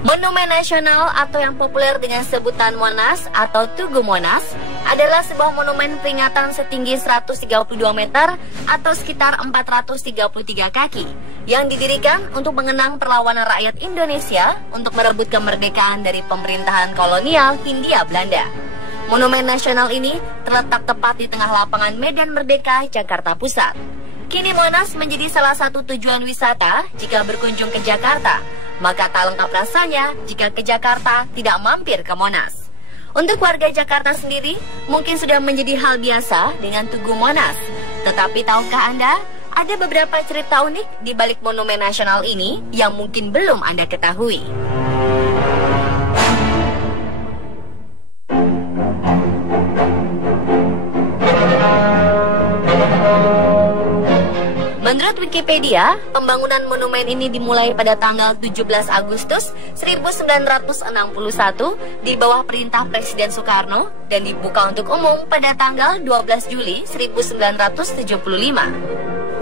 Monumen Nasional atau yang populer dengan sebutan Monas atau Tugu Monas adalah sebuah monumen peringatan setinggi 132 meter atau sekitar 433 kaki yang didirikan untuk mengenang perlawanan rakyat Indonesia untuk merebut kemerdekaan dari pemerintahan kolonial Hindia Belanda. Monumen nasional ini terletak tepat di tengah lapangan Medan Merdeka, Jakarta Pusat. Kini Monas menjadi salah satu tujuan wisata jika berkunjung ke Jakarta, maka tak lengkap rasanya jika ke Jakarta tidak mampir ke Monas. Untuk warga Jakarta sendiri, mungkin sudah menjadi hal biasa dengan Tugu Monas. Tetapi tahukah Anda, ada beberapa cerita unik di balik monumen nasional ini yang mungkin belum Anda ketahui. Menurut Wikipedia, pembangunan monumen ini dimulai pada tanggal 17 Agustus 1961 di bawah perintah Presiden Soekarno dan dibuka untuk umum pada tanggal 12 Juli 1975.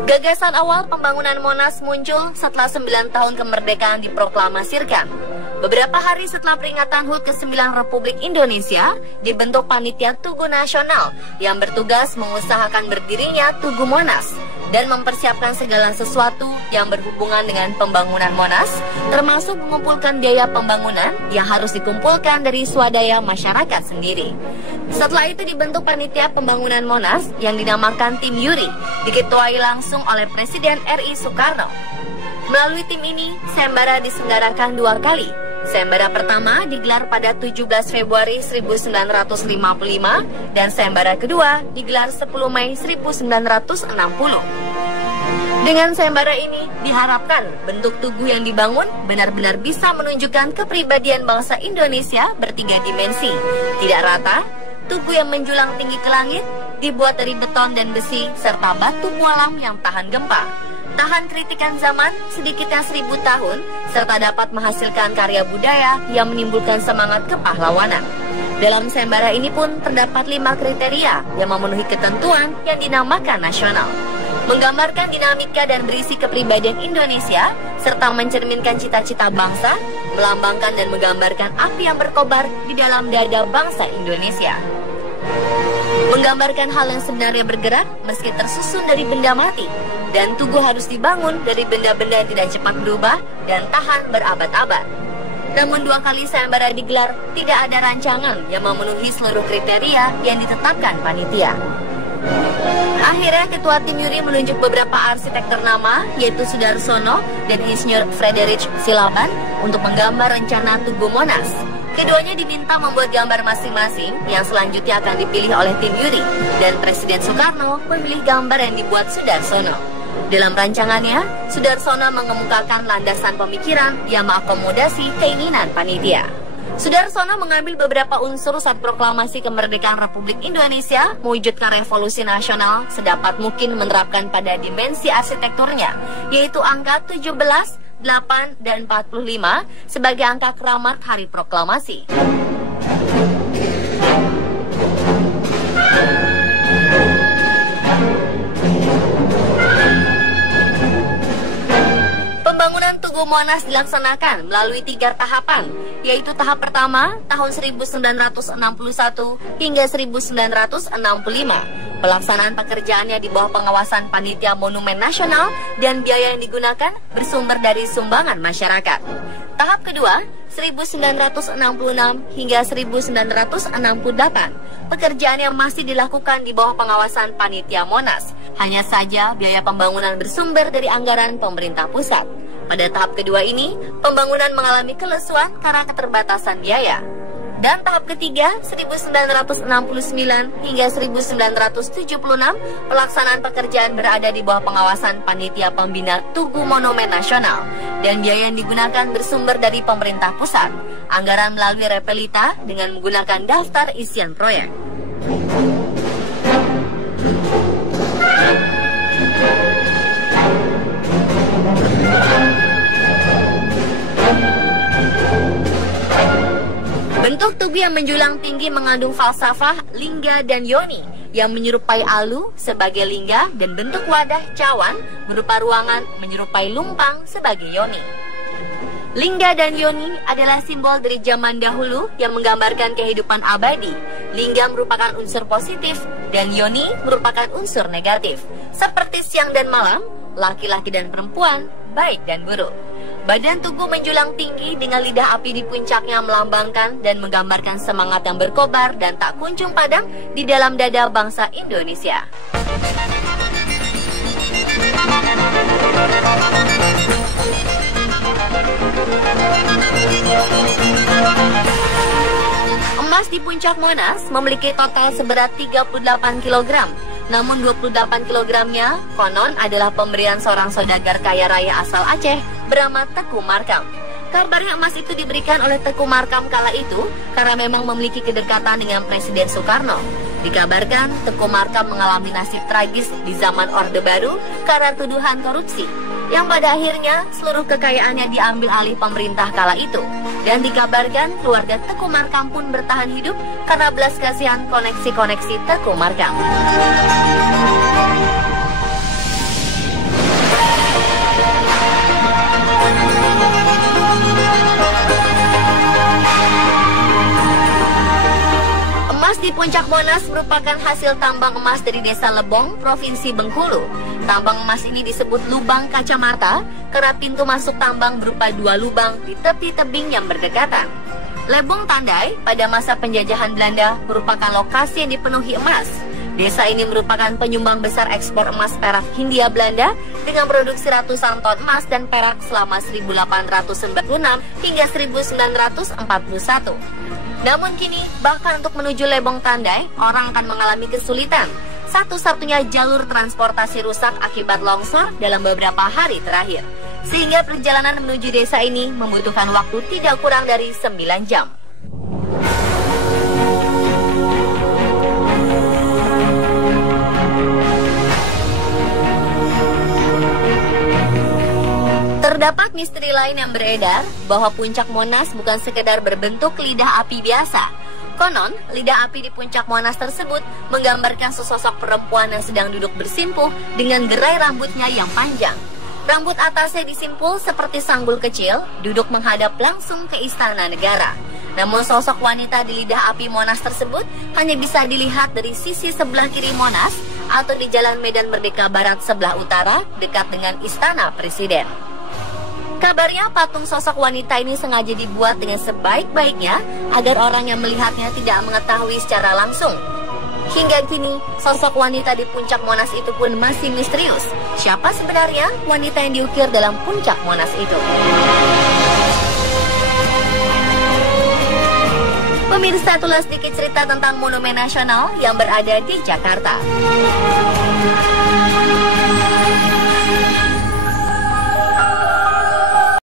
Gagasan awal pembangunan Monas muncul setelah 9 tahun kemerdekaan diproklamasirkan. Beberapa hari setelah peringatan HUT ke-9 Republik Indonesia, dibentuk Panitia Tugu Nasional yang bertugas mengusahakan berdirinya Tugu Monas dan mempersiapkan segala sesuatu yang berhubungan dengan pembangunan Monas, termasuk mengumpulkan biaya pembangunan yang harus dikumpulkan dari swadaya masyarakat sendiri. Setelah itu dibentuk Panitia Pembangunan Monas yang dinamakan Tim Yuri, diketuai langsung oleh Presiden RI Soekarno. Melalui tim ini, sayembara diselenggarakan 2 kali. Sayembara pertama digelar pada 17 Februari 1955 dan sayembara kedua digelar 10 Mei 1960. Dengan sayembara ini diharapkan bentuk tugu yang dibangun benar-benar bisa menunjukkan kepribadian bangsa Indonesia bertiga dimensi, tidak rata, tugu yang menjulang tinggi ke langit, dibuat dari beton dan besi serta batu mualam yang tahan gempa, tahan kritikan zaman sedikitnya 1000 tahun, serta dapat menghasilkan karya budaya yang menimbulkan semangat kepahlawanan. Dalam sayembara ini pun terdapat 5 kriteria yang memenuhi ketentuan yang dinamakan nasional, menggambarkan dinamika dan berisi kepribadian Indonesia, serta mencerminkan cita-cita bangsa, melambangkan dan menggambarkan api yang berkobar di dalam dada bangsa Indonesia. Menggambarkan hal yang sebenarnya bergerak meski tersusun dari benda mati, dan tugu harus dibangun dari benda-benda yang tidak cepat berubah dan tahan berabad-abad. Namun 2 kali sayembara digelar, tidak ada rancangan yang memenuhi seluruh kriteria yang ditetapkan panitia. Akhirnya Ketua Tim Yuri menunjuk beberapa arsitek ternama, yaitu Sudarsono dan Insinyur Friedrich Silaban, untuk menggambar rencana Tugu Monas. Keduanya diminta membuat gambar masing-masing yang selanjutnya akan dipilih oleh Tim Yuri, dan Presiden Soekarno memilih gambar yang dibuat Sudarsono. Dalam rancangannya, Sudarsono mengemukakan landasan pemikiran yang mengakomodasi keinginan panitia. Sudarsono mengambil beberapa unsur saat proklamasi kemerdekaan Republik Indonesia mewujudkan revolusi nasional sedapat mungkin menerapkan pada dimensi arsitekturnya, yaitu angka 17, 8, dan 45 sebagai angka keramat hari proklamasi. Pembangunan Tugu Monas dilaksanakan melalui 3 tahapan, yaitu tahap pertama tahun 1961 hingga 1965. Pelaksanaan pekerjaannya di bawah pengawasan Panitia Monumen Nasional dan biaya yang digunakan bersumber dari sumbangan masyarakat. Tahap kedua, 1966 hingga 1968. Pekerjaan yang masih dilakukan di bawah pengawasan Panitia Monas. Hanya saja biaya pembangunan bersumber dari anggaran pemerintah pusat. Pada tahap kedua ini, pembangunan mengalami kelesuan karena keterbatasan biaya. Dan tahap ketiga, 1969 hingga 1976, pelaksanaan pekerjaan berada di bawah pengawasan Panitia Pembina Tugu Monumen Nasional, dan biaya yang digunakan bersumber dari pemerintah pusat. Anggaran melalui Repelita dengan menggunakan daftar isian proyek. Bentuk tugu yang menjulang tinggi mengandung falsafah, lingga, dan yoni yang menyerupai alu sebagai lingga dan bentuk wadah cawan berupa ruangan menyerupai lumpang sebagai yoni. Lingga dan yoni adalah simbol dari zaman dahulu yang menggambarkan kehidupan abadi. Lingga merupakan unsur positif dan yoni merupakan unsur negatif. Seperti siang dan malam, laki-laki dan perempuan, baik dan buruk. Badan tugu menjulang tinggi dengan lidah api di puncaknya melambangkan dan menggambarkan semangat yang berkobar dan tak kunjung padam di dalam dada bangsa Indonesia. Emas di puncak Monas memiliki total seberat 38 kg. Namun 28 kilogramnya konon adalah pemberian seorang saudagar kaya raya asal Aceh bernama Teku Markam. Kabarnya emas itu diberikan oleh Teku Markam kala itu karena memang memiliki kedekatan dengan Presiden Soekarno. Dikabarkan Teku Markam mengalami nasib tragis di zaman Orde Baru karena tuduhan korupsi, yang pada akhirnya seluruh kekayaannya diambil alih pemerintah kala itu. Dan dikabarkan keluarga Teku Markam pun bertahan hidup karena belas kasihan koneksi-koneksi Teku Markam. Emas di puncak Monas merupakan hasil tambang emas dari Desa Lebong, Provinsi Bengkulu. Tambang emas ini disebut lubang kacamata karena pintu masuk tambang berupa 2 lubang di tepi tebing yang berdekatan. Lebong Tandai pada masa penjajahan Belanda merupakan lokasi yang dipenuhi emas. Desa ini merupakan penyumbang besar ekspor emas perak Hindia Belanda dengan produksi ratusan ton emas dan perak selama 1896 hingga 1941. Namun kini, bahkan untuk menuju Lebong Tandai, orang akan mengalami kesulitan. Satu-satunya jalur transportasi rusak akibat longsor dalam beberapa hari terakhir. Sehingga perjalanan menuju desa ini membutuhkan waktu tidak kurang dari 9 jam. Terdapat misteri lain yang beredar bahwa puncak Monas bukan sekedar berbentuk lidah api biasa. Konon, lidah api di puncak Monas tersebut menggambarkan sesosok perempuan yang sedang duduk bersimpuh dengan gerai rambutnya yang panjang. Rambut atasnya disimpul seperti sanggul kecil, duduk menghadap langsung ke istana negara. Namun sosok wanita di lidah api Monas tersebut hanya bisa dilihat dari sisi sebelah kiri Monas atau di Jalan Medan Merdeka Barat sebelah utara dekat dengan istana presiden. Kabarnya patung sosok wanita ini sengaja dibuat dengan sebaik-baiknya agar orang yang melihatnya tidak mengetahui secara langsung. Hingga kini, sosok wanita di puncak Monas itu pun masih misterius. Siapa sebenarnya wanita yang diukir dalam puncak Monas itu? Pemirsa, itulah sedikit cerita tentang Monumen Nasional yang berada di Jakarta.